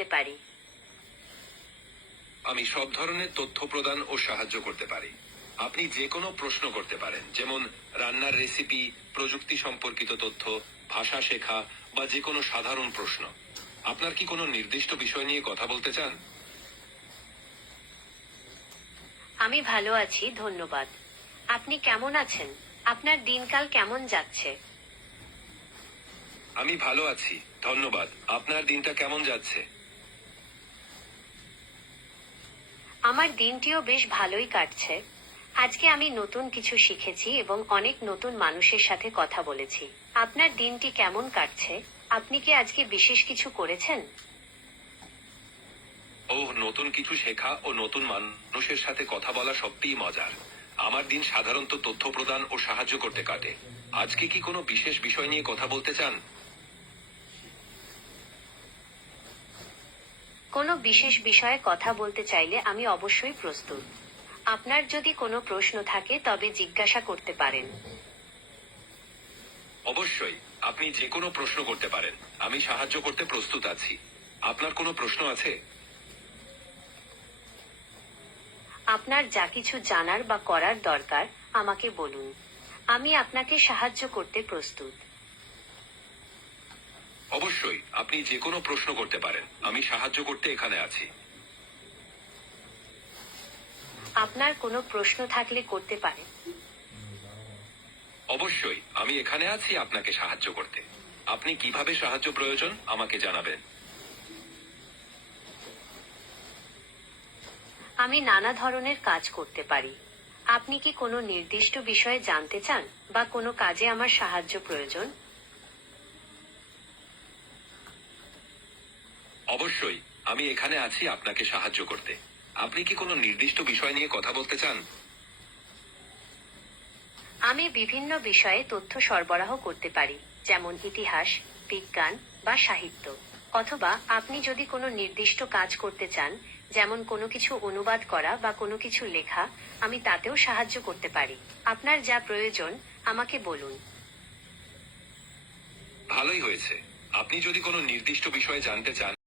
করতে পারি? আমি সব ধরনের তথ্য প্রদান ও সাহায্য করতে পারি। আপনি যে কোনো প্রশ্ন করতে পারেন, যেমন রান্নার রেসিপি, প্রযুক্তি সম্পর্কিত তথ্য, ভাষা শেখা বা যে কোনো সাধারণ প্রশ্ন। আপনার কি কোনো নির্দিষ্ট বিষয় নিয়ে কথা বলতে চান? আমি ভালো আছি, ধন্যবাদ। আপনি কেমন আছেন? আপনার দিনকাল কেমন যাচ্ছে? আমি ভালো আছি, ধন্যবাদ। আপনার দিনটা কেমন যাচ্ছে? আমার দিনটিও বেশ ভালোই কাটছে। আজকে আমি নতুন কিছু শিখেছি এবং অনেক নতুন মানুষের সাথে কথা বলেছি। আপনার দিনটি কেমন কাটছে? আপনি কি আজকে বিশেষ কিছু করেছেন? নতুন কিছু শেখা ও নতুন মানুষের সাথে কথা বলা সত্যিই মজার। আমার দিন সাধারণত তথ্য প্রদান ও সাহায্য করতে কাটে। আজকে কি কোনো বিশেষ বিষয় নিয়ে কথা বলতে চান? কোনো বিশেষ বিষয়ে কথা বলতে চাইলে আমি অবশ্যই প্রস্তুত। আপনার যদি কোনো প্রশ্ন থাকে তবে জিজ্ঞাসা করতে পারেন। অবশ্যই, আপনি যে কোনো প্রশ্ন করতে পারেন। আমি সাহায্য করতে প্রস্তুত আছি। আপনার কোনো প্রশ্ন আছে? আপনার যা কিছু জানার বা করার দরকার আমাকে বলুন। আমি আপনাকে সাহায্য করতে প্রস্তুত। অবশ্যই, আপনি যে কোনো প্রশ্ন করতে পারেন। আমি সাহায্য করতে এখানে আছি। আপনার কোনো প্রশ্ন থাকলে করতে পারেন। অবশ্যই, আমি এখানে আছি আপনাকে সাহায্য করতে। আপনি কিভাবে সাহায্য প্রয়োজন আমাকে জানাবেন। আমি নানা ধরনের কাজ করতে পারি। আপনি কি কোনো নির্দিষ্ট বিষয়ে জানতে চান বা কোনো কাজে আমার সাহায্য প্রয়োজন? অবশ্যই, আমি এখানে আছি আপনাকে সাহায্য করতে। আপনি কি কোনো নির্দিষ্ট বিষয় নিয়ে কথা বলতে চান? আমি বিভিন্ন বিষয়ে তথ্য সরবরাহ করতে পারি, যেমন ইতিহাস, বিজ্ঞান বা সাহিত্য। অথবা আপনি যদি কোনো নির্দিষ্ট কাজ করতে চান, যেমন কোনো কিছু অনুবাদ করা বা কোনো কিছু লেখা, আমি তাতেও সাহায্য করতে পারি। আপনার যা প্রয়োজন আমাকে বলুন। ভালোই হয়েছে। আপনি যদি কোনো নির্দিষ্ট বিষয়ে জানতে চান